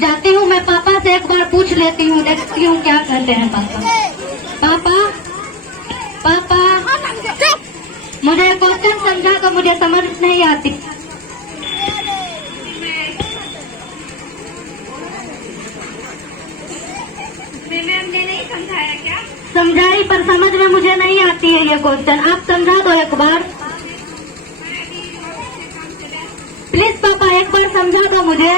जाती हूँ मैं पापा से एक बार पूछ लेती हूँ, देखती हूँ क्या कहते हैं पापा। पापा पापा मुझे क्वेश्चन समझा तो मुझे समझ नहीं आती। मैम ने नहीं समझाया क्या? समझाई पर समझ में मुझे नहीं आती है ये क्वेश्चन, आप समझा दो एक बार प्लीज। पापा एक बार समझा दो मुझे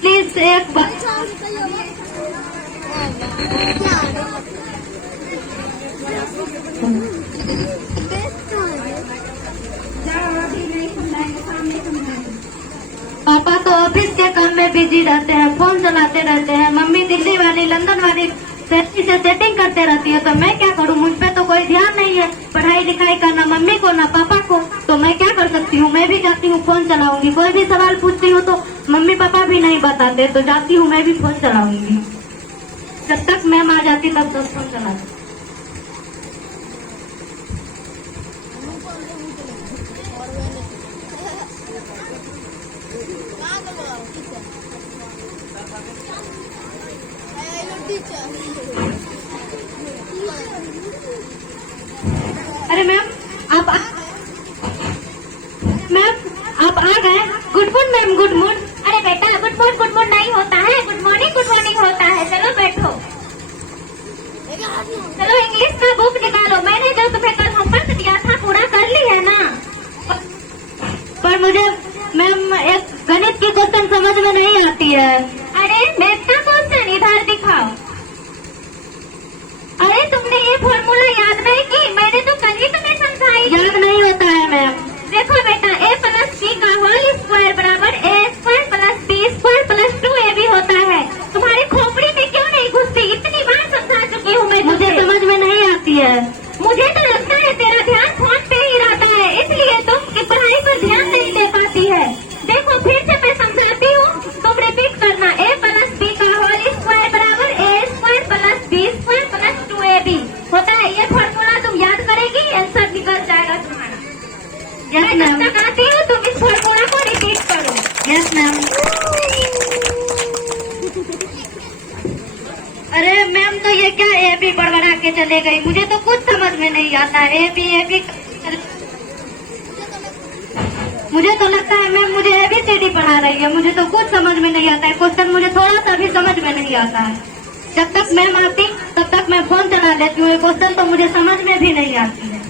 प्लीज एक बार। पापा तो ऑफिस के काम में बिजी रहते हैं, फोन चलाते रहते हैं। मम्मी दिल्ली वाली लंदन वाली सेठी से सेटिंग करते रहती है, तो मैं क्या करूं? मुझ पे तो कोई ध्यान नहीं है, पढ़ाई लिखाई का, ना मम्मी को ना पापा को। तो मैं क्या कर सकती हूँ? मैं भी जाती हूँ फोन चलाऊंगी। कोई भी सवाल पूछती हूँ तो मम्मी पापा भी नहीं बताते, तो जाती हूँ मैं भी फोन चलाऊंगी। जब तक मैम आ जाती तब तक फोन चलाती। अरे मैम आप आ गए। Good morning ma'am, good morning. अरे बेटा गुड मॉर्निंग नहीं होता है, गुड मॉर्निंग होता है। चलो बैठो, चलो इंग्लिश का बुक निकालो। मैंने जो तुम्हें कल होमवर्क दिया था पूरा कर ली है ना? पर मुझे मैम एक गणित की क्वेश्चन समझ में नहीं आती है। अरे मैथ का क्वेश्चन इधर दिखाओ। अरे तुमने ये फॉर्मूला याद नहीं की? मैंने तो कल ही तुम्हें समझाई। याद नहीं होता है मैम। देखो बेटा, a प्लस b का होल स्क्वायर बराबर a square plus b square plus 2ab होता है। तुम्हारी खोपड़ी में क्यों नहीं घुसती? इतनी बार समझा चुकी हूँ मैं। मुझे समझ में नहीं आती है। मुझे तो लगता है तेरा ध्यान फोन पे ही रहता है, इसलिए तुम पढ़ाई पर ध्यान नहीं दे पाती है। देखो फिर से मैं समझाती हूँ, तुम रिपीट करना। a प्लस b का होल स्क्वायर बराबर a square plus b square plus 2ab होता है। ये फॉर्मूला तुम याद करेगी, आंसर निकल जाएगा तुम्हारा। Yes ma'am. जब तक आती हूँ तुम इस फॉर्मूला को रिपीट करो। Yes ma'am. अरे मैम तो ये क्या ए बी बड़बड़ा के चले गई? मुझे तो कुछ समझ में नहीं आता है। ए बी मुझे तो लगता है मैम मुझे ABCD पढ़ा रही है। मुझे तो कुछ समझ में नहीं आता है। क्वेश्चन मुझे थोड़ा सा भी समझ में नहीं आता है। जब तक मैम आती तब तक मैं फोन चला लेती हूँ। क्वेश्चन तो मुझे समझ में भी नहीं आती है।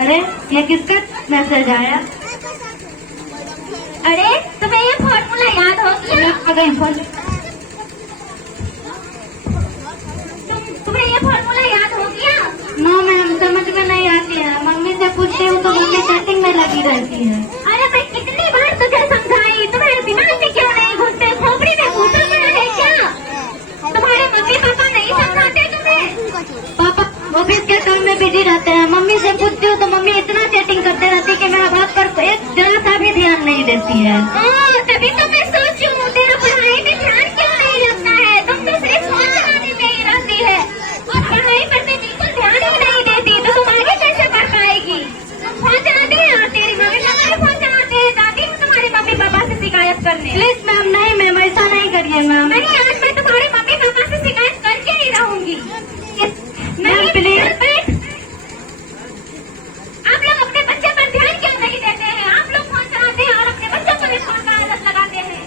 अरे ये किसका मैसेज आया? अरे तुम्हें ये फॉर्मूला याद हो गया? तुम्हें ये फॉर्मूला याद हो गया? नो मैम, समझ में नहीं आती है। मम्मी से पूछती हूँ तो मम्मी चैटिंग में लगी रहती है। अरे मैं कितनी बार तुझे समझाई, तुम्हारे दिमाग में क्यों नहीं घुसते? खोपड़ी में घुसा पड़ा है क्या? तुम्हारे मम्मी पापा नहीं समझाते तुम्हें? पापा ऑफिस के काम में बिजी रहते हैं। मम्मी से पूछती हूँ तो मम्मी इतना चैटिंग करते रहती है कि मेरा बात पर एक जरा सा भी ध्यान नहीं देती है। तभी तो मैं सोचूं तेरा पढ़ाई में ध्यान क्यों नहीं लगता है? तुम तो सिर्फ फोन चलाने में ही रहती है और पढ़ाई पर तो बिल्कुल ध्यान ही नहीं देती। तो तुम आगे कैसे पढ़ पाएगी? तुम फोन चलाती है और तेरी मम्मी पापा फोन चलाते हैं। जाती हूँ तुम्हारे मम्मी पापा से शिकायत करने। प्लीज मैम, नहीं मैम, ऐसा नहीं करिए मैम। नहीं, आज मैं तुम्हारे मम्मी पापा से शिकायत करके ही रहूंगी। Ma'am please. आप लोग अपने बच्चे पर ध्यान क्यों नहीं देते हैं? आप लोग फोन चलाते हैं और अपने बच्चों को भी फोन का आदत लगाते हैं।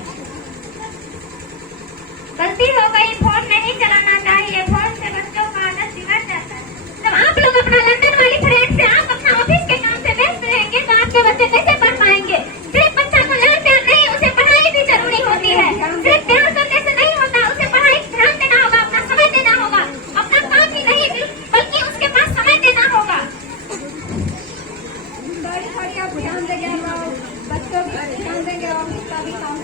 गलती हो गई, फोन नहीं चलाना चाहिए। फोन से बच्चों का आदत बिगड़ जाता है। जब आप लोग अपना लंदन वाली फ्रेंड से, आप अपना ऑफिस के काम से व्यस्त रहेंगे तो आपके बच्चे कैसे पढ़ पाएंगे? सिर्फ बच्चा को लाड प्यार नहीं, उसे पढ़ाई भी जरूरी होती है। सिर्फ प्यार करने से नहीं होता, उसे पढ़ाई ध्यान देना होगा, अपना समय देना होगा। अपना काम ही नहीं बल्कि उसके पास समय देना होगा। ध्यान देंगे, बच्चों भी ध्यान देंगे और उसका भी काम